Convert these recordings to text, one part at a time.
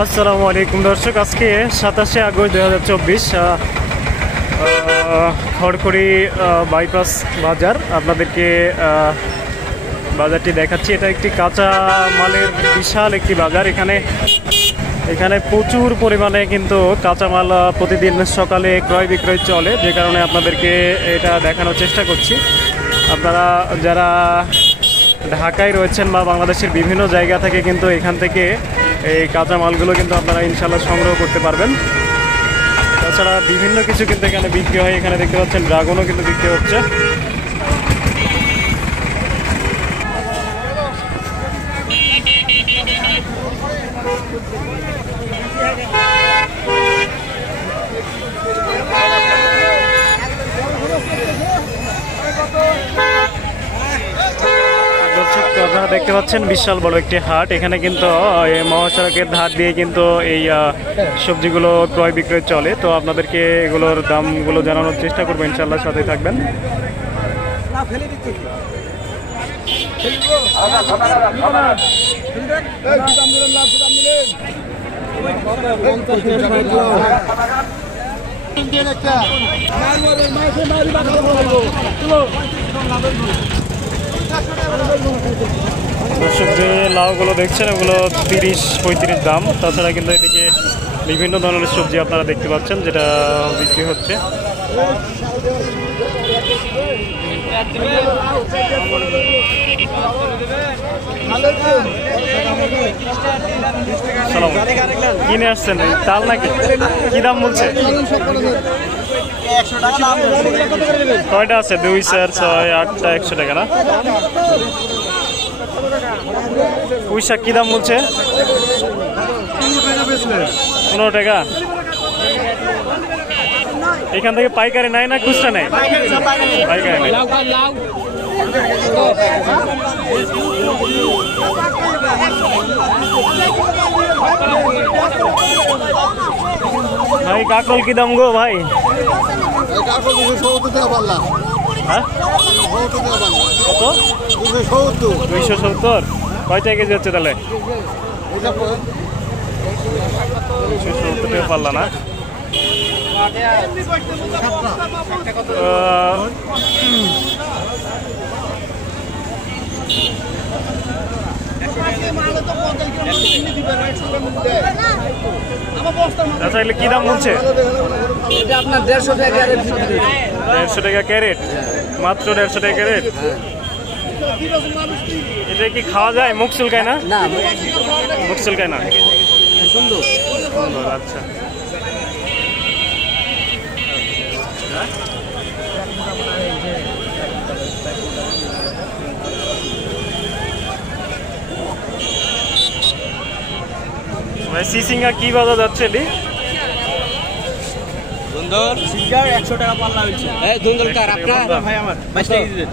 আসসালামু আলাইকুম দর্শক, আজকে 27শে আগস্ট 2024 খড়খড়ি বাইপাস বাজার আপনাদেরকে বাজারটি দেখাচ্ছি। এটা একটি কাঁচা মালের বিশাল একটি বাজার। এখানে প্রচুর পরিমাণে কিন্তু কাঁচামাল প্রতিদিন সকালে ক্রয় বিক্রয় চলে, যে কারণে আপনাদেরকে এটা দেখানোর চেষ্টা করছি। আপনারা যারা ঢাকায় রয়েছেন বা বাংলাদেশের বিভিন্ন জায়গা থেকে কিন্তু এখান থেকে এই কাঁচা মালগুলো কিন্তু আপনারা ইনশাল্লাহ সংগ্রহ করতে পারবেন। তাছাড়া বিভিন্ন কিছু কিন্তু এখানে বিক্রি হয়। এখানে দেখতে পাচ্ছেন ড্রাগনও কিন্তু বিক্রি হচ্ছে। আপনারা দেখতে পাচ্ছেন বিশাল বড় একটি হাট। এখানে কিন্তু মহাসড়কের ধার দিয়ে কিন্তু এই সবজিগুলো ক্রয় বিক্রয় চলে। তো আপনাদেরকে এগুলোর দামগুলো জানানোর চেষ্টা করবো, ইনশাল্লাহ সাথে থাকবেন। দর্শক, যে লাউগুলো দেখছেন ওগুলো 30-35 দাম। তাছাড়া কিন্তু এদিকে বিভিন্ন ধরনের সবজি আপনারা দেখতে পাচ্ছেন যেটা বিক্রি হচ্ছে। কিনে আসছেন তাল নাকি? কি দাম বলছে? কয়টা আছে? 2, 4, 6, 8টা 100 টাকা না? পুঁইশাক কি দাম বলছে? 15 টাকা। এখান থেকে পাইকারি নাই না খুচরা নেই? পাইকারি নেই। ভাই কাকল কি দাম গো ভাই? হ্যাঁ, কত? 270। কয়টা কেজি হচ্ছে তাহলে? 270 টাকা পারলা না? আচ্ছা, এগুলো কি দাম বলছে? এটা আপনার 150 টাকা ক্যারেট। 150 টাকা ক্যারেট? মাত্র 150 টাকা ক্যারেট? এটা কি খাওয়া যায়? মুখ চুলকায় না? না, মুখ চুলকায় না। সুন্দর সুন্দর। আচ্ছা, ভাই সিসিঙ্গা কি বাজার যাচ্ছে? এটি সুন্দর সিঙ্গার 100 টাকা পাল্লা হচ্ছে। এই দুন্দল কার আপনার ভাই? আমার 22 টাকা দিবেন।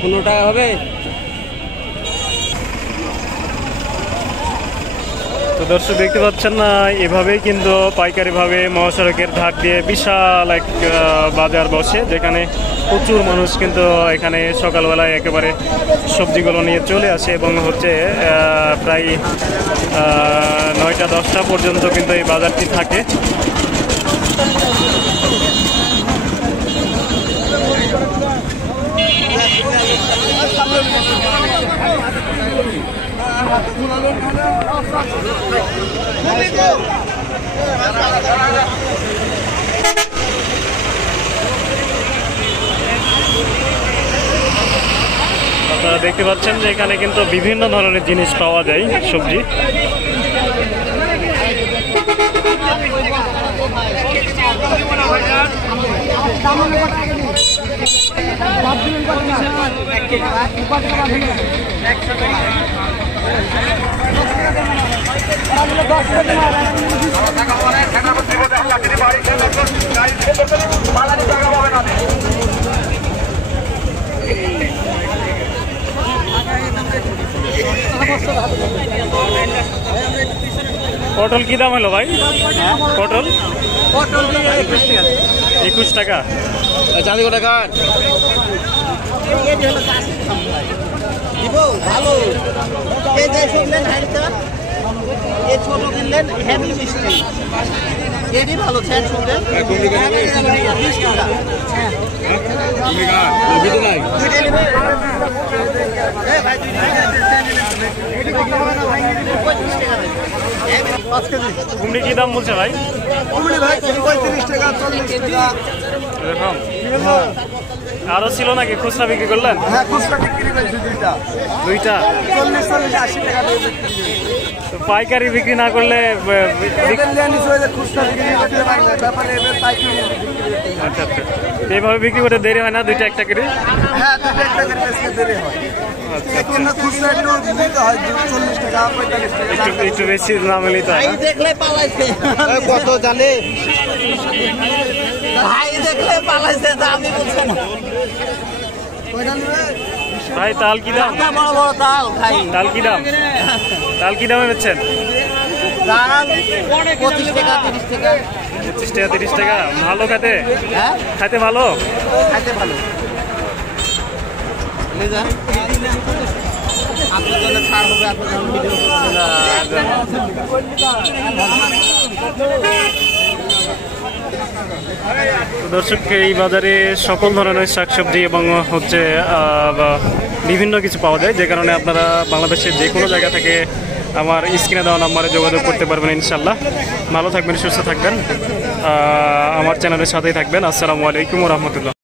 15 টাকা হবে। তো দর্শক দেখতে পাচ্ছেন না, এভাবেই কিন্তু পাইকারিভাবে মহাসড়কের ধার দিয়ে বিশাল এক বাজার বসে, যেখানে প্রচুর মানুষ কিন্তু এখানে সকালবেলায় একেবারে সবজিগুলো নিয়ে চলে আসে এবং হচ্ছে প্রায় 9টা-10টা পর্যন্ত কিন্তু এই বাজারটি থাকে। আপনারা দেখতে পাচ্ছেন যে এখানে কিন্তু বিভিন্ন ধরনের জিনিস পাওয়া যায়, সবজি। পটল কি দাম হলো ভাই? পটল 21 টাকা। চাঁদি কো টাকা ভালো ছোট কিনলেন হেভি মিষ্টি এডি ভালো ছেন শুনতে কুমড়ি কি দাম বলছে ভাই? ভাই 35 টাকা 40 টাকা এরকম আরো ছিল নাকি খুচরা বিক্রি করলেন? হ্যাঁ খুচরা বিক্রি করেছি দুইটা 40 80 টাকা দিয়ে বিক্রি তো পাইকারি বিক্রি না করলে খুচরা বিক্রি করতে ব্যাপারে পাইকারি আচ্ছা আচ্ছা এইভাবে বিক্রি করতে দেরি হয় না দুইটা একটা করে? হ্যাঁ দুইটা একটা করে বেচতে দেরি হয় আচ্ছা এখন খুচরা একটু দিতে হয় 40 টাকা 45 টাকা একটু বেশি না মিলি তো ভাই দেখলে পালাইছে কত জানে ভাই দেখলে পালাইছে দামই বলছে না কয়টা নেবে ভাই তাল কি দাম? বড় বড় তাল ভাই তাল কি দাম? তাল কি দামে বেচছেন? তাল 25 টাকা 30 টাকা 25 টাকা 30 টাকা ভালো খেতে? হ্যাঁ খাইতে ভালো? খাইতে ভালো নিয়ে যান আপনার জন্য ছাড় হবে আপনার জন্য ভিডিও দর্শক এই বাজারে সকল ধরনের শাকসবজি এবং হচ্ছে বিভিন্ন কিছু পাওয়া যায় যে কারণে আপনারা বাংলাদেশের যে কোনো জায়গা থেকে আমার স্ক্রিনে দেওয়া নাম্বারে যোগাযোগ করতে পারবেন ইনশাল্লাহ। ভালো থাকবেন সুস্থ থাকবেন আমার চ্যানেলের সাথেই থাকবেন। আসসালামু আলাইকুম ওয়া রাহমাতুল্লাহ।